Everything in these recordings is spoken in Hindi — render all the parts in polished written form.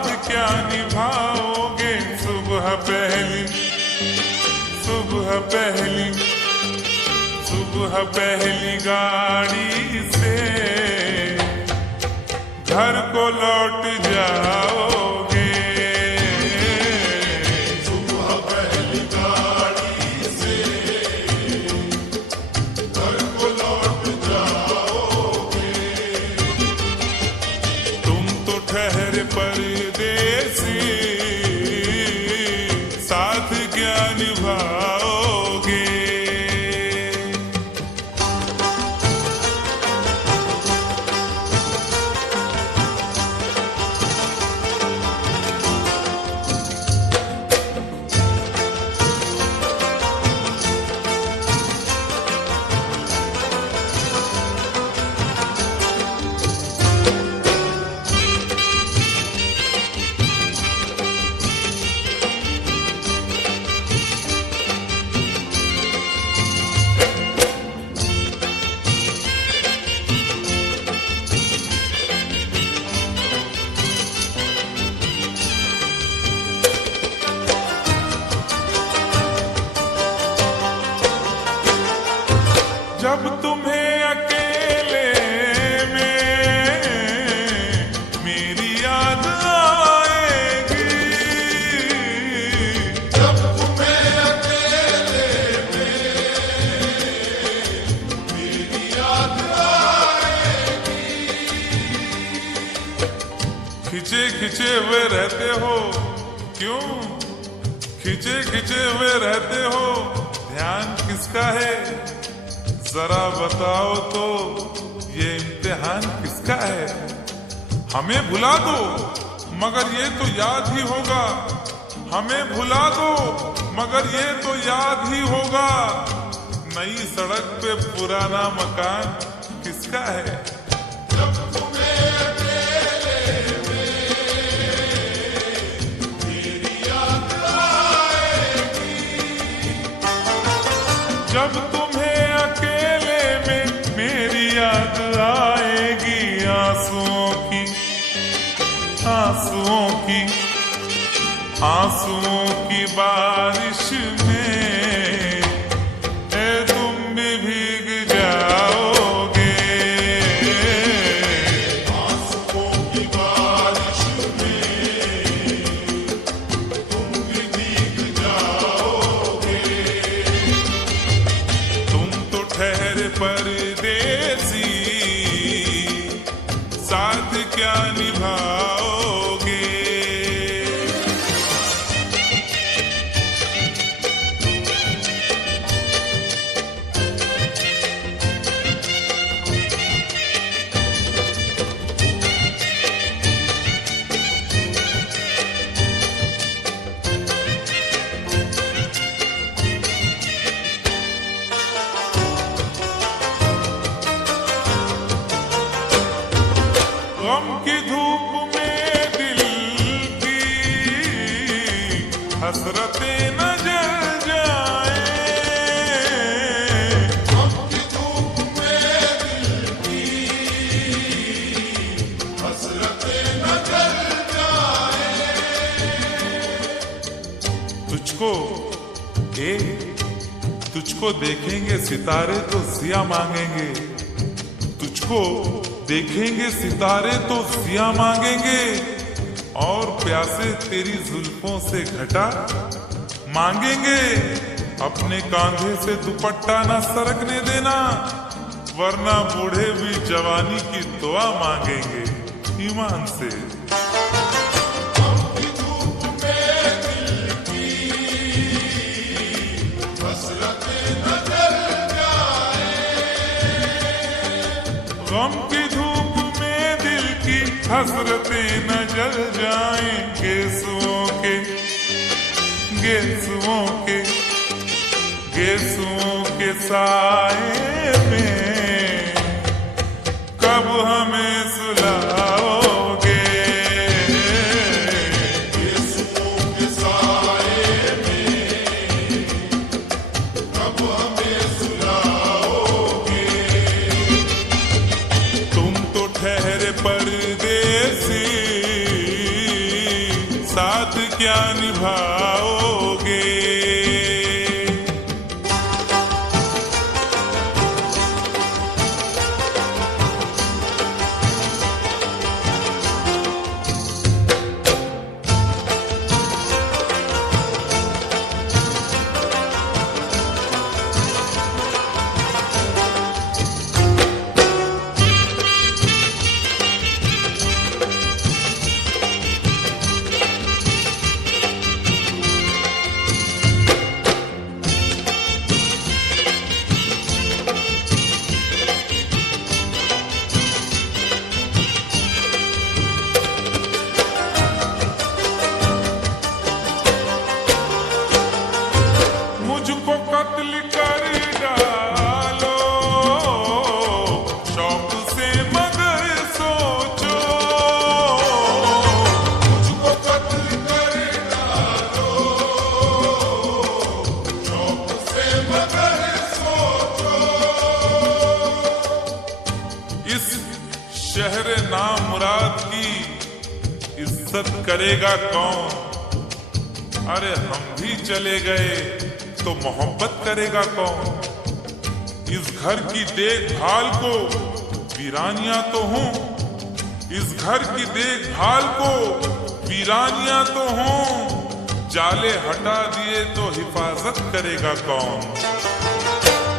साथ क्या निभाओगे। सुबह पहली गाड़ी से घर को लौट जाओगे। सुबह पहली गाड़ी से घर को लौट जाओगे। तुम तो ठहरे परदेसी, साथ क्या निभाओगे। जब तुम्हें अकेले में मेरी याद आएगी। जब तुम्हें अकेले में मेरी याद आएगी। खिंचे हुए रहते हो क्यों, खिंचे हुए रहते हो, ध्यान किसका है जरा बताओ तो, ये इम्तिहान किसका है। हमें भुला दो मगर ये तो याद ही होगा, हमें भुला दो मगर ये तो याद ही होगा। नई सड़क पे पुराना मकान किसका है। जब तुम्हें अकेले में मेरी याद आएगी। जब तुम्हें अकेले में मेरी याद आएगी। आंसुओं की बारिश में तुम भी भीग जाओगे। आंसुओं की बारिश में तुम भी भीग जाओगे। तुम तो ठहरे परदेसी, साथ क्या निभाओगे। गम की धूप में दिल की हसरतें न जल जाए। गम की धूप में दिल की हसरतें न जल जाए। तुझको देखेंगे सितारे तो सिया मांगेंगे। तुझको देखेंगे सितारे तो सिया मांगेंगे, और प्यासे तेरी जुल्फों से घटा मांगेंगे। अपने कांधे से दुपट्टा ना सरकने देना, वरना बूढ़े भी जवानी की दुआ मांगेंगे ईमान से। गम की धूप में दिल की हसरतें न जल जाए। गम की धूप में दिल की हसरतें न जल जाएं। गेसुओं के साए में कब हमें सुलाओगे। गेसुओं के साए में कब हमें सुलाओगे। तुम तो ठहरे परदेसी, क्या निभाओगे? मुझको कत्ल कर डालो शौक से मगर सोचो, मुझको कत्ल कर डालो शौक से मगर सोचो। इस शहर नामुराद की इज्जत करेगा कौन? अरे हम भी चले गए तो मोहब्बत करेगा कौन? इस घर की देखभाल को वीरानियां तो हूं, इस घर की देखभाल को वीरानियां तो हूं, जाले हटा दिए तो हिफाजत करेगा कौन?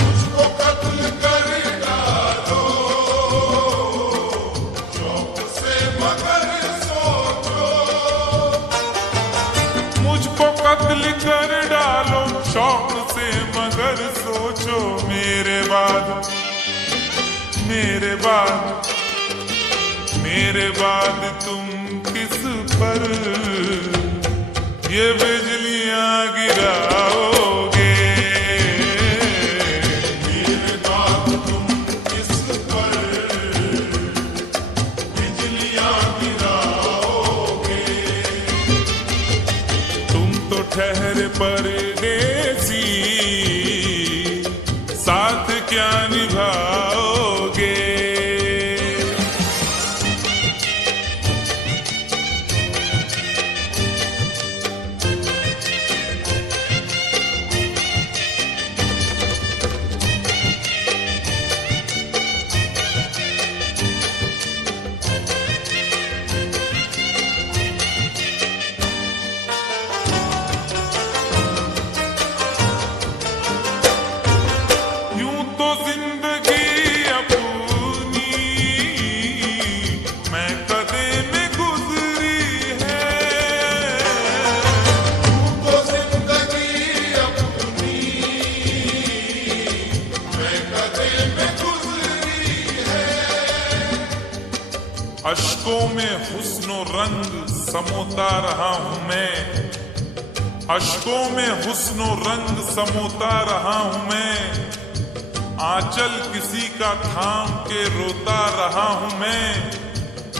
मुझको कत्ल कर डालो शौक से मगर सोचो। मुझको कत्ल कर डालो शौक से मगर सोचो, मेरे बाद मेरे बाद मेरे बाद तुम किस पर ये बिजलियां गिराओगे? मेरे बाद तुम किस पर बिजलियां गिराओगे? तुम तो ठहरे परदेसी, साथ क्या निभाओगे? यूं तो जिंदगी अपनी मैं कदे में गुजरी है, तो जिंदगी अपनी मैं कदे में गुजरी है। अश्कों में हुस्नो रंग समोता रहा हूं मैं, अश्कों में हुस्नो रंग समोता रहा हूं मैं, आंचल किसी का थाम के रोता रहा हूं मैं।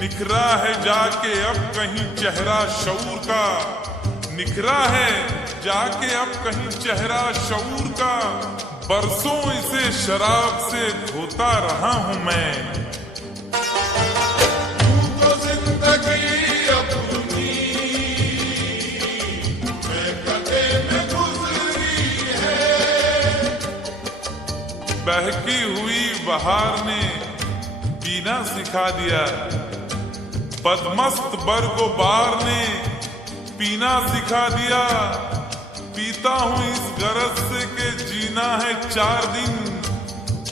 निखरा है जाके अब कहीं चेहरा शऊर का, निखरा है जाके अब कहीं चेहरा शऊर का, बरसों इसे शराब से धोता रहा हूं मैं। तो जिंदगी अपनी मैं कदे में गुजरी है। बहकी हुई बहार ने पीना सिखा दिया, बदमस्त बरगोबार ने पीना सिखा दिया। पीता हूं इस गरज से कि जीना है 4 दिन,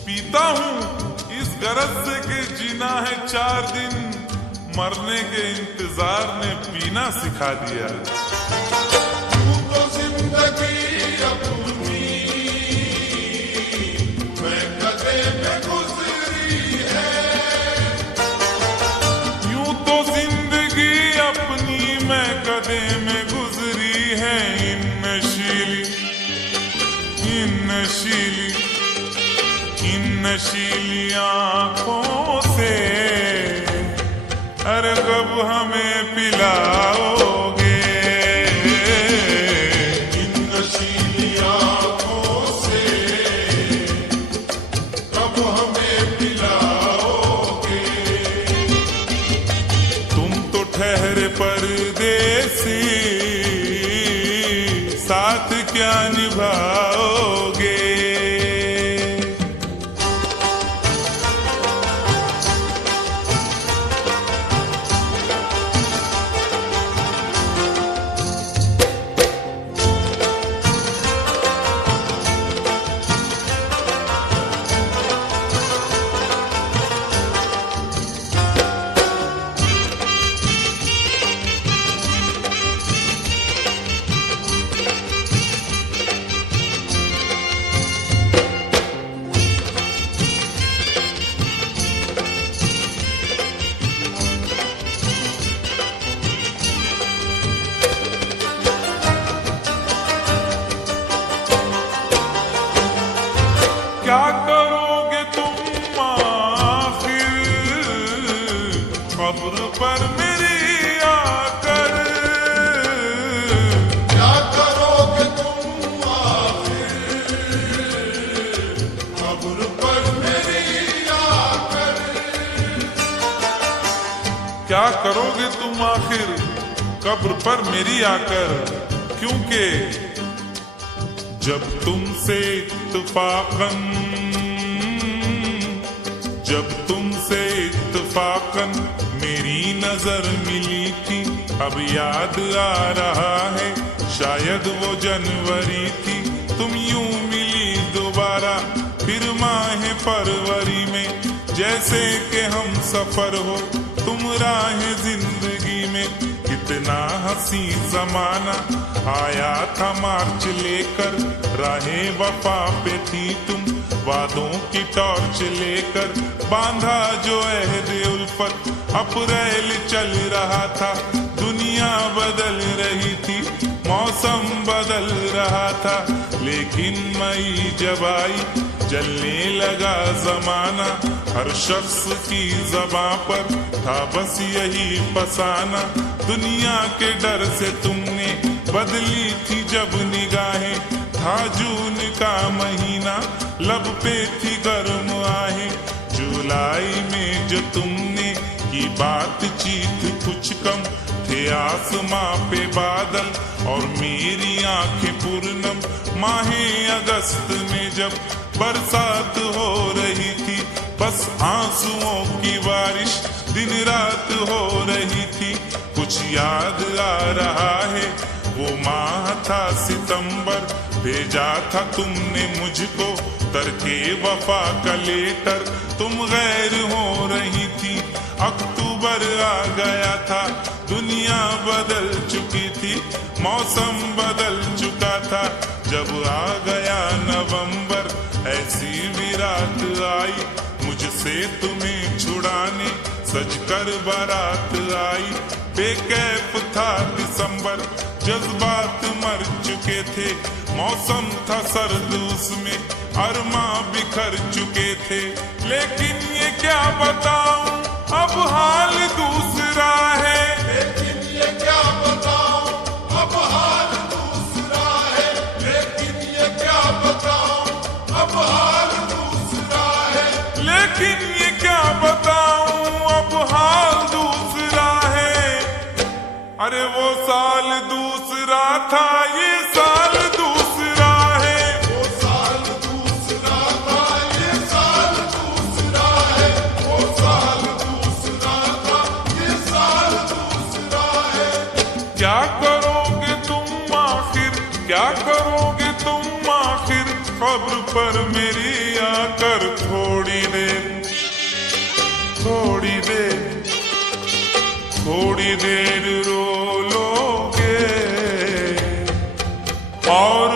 पीता हूं इस गरज से कि जीना है 4 दिन, मरने के इंतजार ने पीना सिखा दिया। तो जिंदगी अपनी मैं कदे में गुजरी है। यूं तो जिंदगी अपनी मैं कदे में गुजरी है, इन नशीली आंखों से अरे कब हमें पिलाओगे? इन नशीली आंखों से कब हमें पिलाओगे? तुम तो ठहरे परदेसी, क्या निभाओगे? क्या करोगे तुम आखिर कब्र पर मेरी आकर? क्या करोगे तुम आखिर कब्र पर मेरी आकर? क्या करोगे तुम आखिर कब्र पर मेरी आकर? क्योंकि जब तुमसे इत्तफाकन मेरी नजर मिली थी, अब याद आ रहा है शायद वो जनवरी थी। तुम यूं मिली दोबारा फिर माह फरवरी में, जैसे कि हम सफर हो तुम राह जिंदगी में। कितना हंसी जमाना आया था मार्च लेकर, राहे वफा पे थी तुम वादों की टॉर्च लेकर। बांधा जो अहद उल्फत अप्रैल चल रहा था, दुनिया बदल रही थी, मौसम बदल रहा था। लेकिन मई जब आई जलने लगा जमाना, हर शख्स की ज़बां पर था बस यही फसाना। दुनिया के डर से तुमने बदली थी जब निगाहें, था जून का महीना लब पे थी गर्म आहें। जुलाई में जो तुमने की बातचीत कुछ कम थे, आसमां पे बादल और मेरी आंखें पूर्णम। माहे अगस्त में जब बरसात हो रही थी, बस आंसुओं की बारिश दिन रात हो रही थी। कुछ याद आ रहा है वो माह था सितंबर, भेजा था तुमने मुझको तरके वफा का लेटर। तुम गैर हो रही थी, अक्टूबर आ गया था, दुनिया बदल चुकी थी, मौसम बदल चुका था। जब आ गया नवंबर ऐसी भी रात आई, मुझसे तुम्हें छुड़ाने सजकर बारात आई। बेकैफ था दिसंबर, जज्बात मर चुके थे, मौसम था सर्द उसमें अरमा बिखर चुके थे। लेकिन ये क्या बताऊं अब हाल दूसरा है, लेकिन ये क्या बताऊं अब हाल दूसरा है, लेकिन ये क्या बताऊं अब हाल दूसरा है, लेकिन ये क्या बताऊं अब हाल दूसरा है। अरे वो साल दूसरा था, ये साल दूसरा है, वो साल दूसरा था, ये साल दूसरा है, वो साल दूसरा था, ये साल दूसरा है। क्या करोगे तुम आखिर, क्या करोगे तुम आखिर कब्र पर मेरी आकर? थोड़ी देर, थोड़ी देर, थोड़ी देर रो लोगे और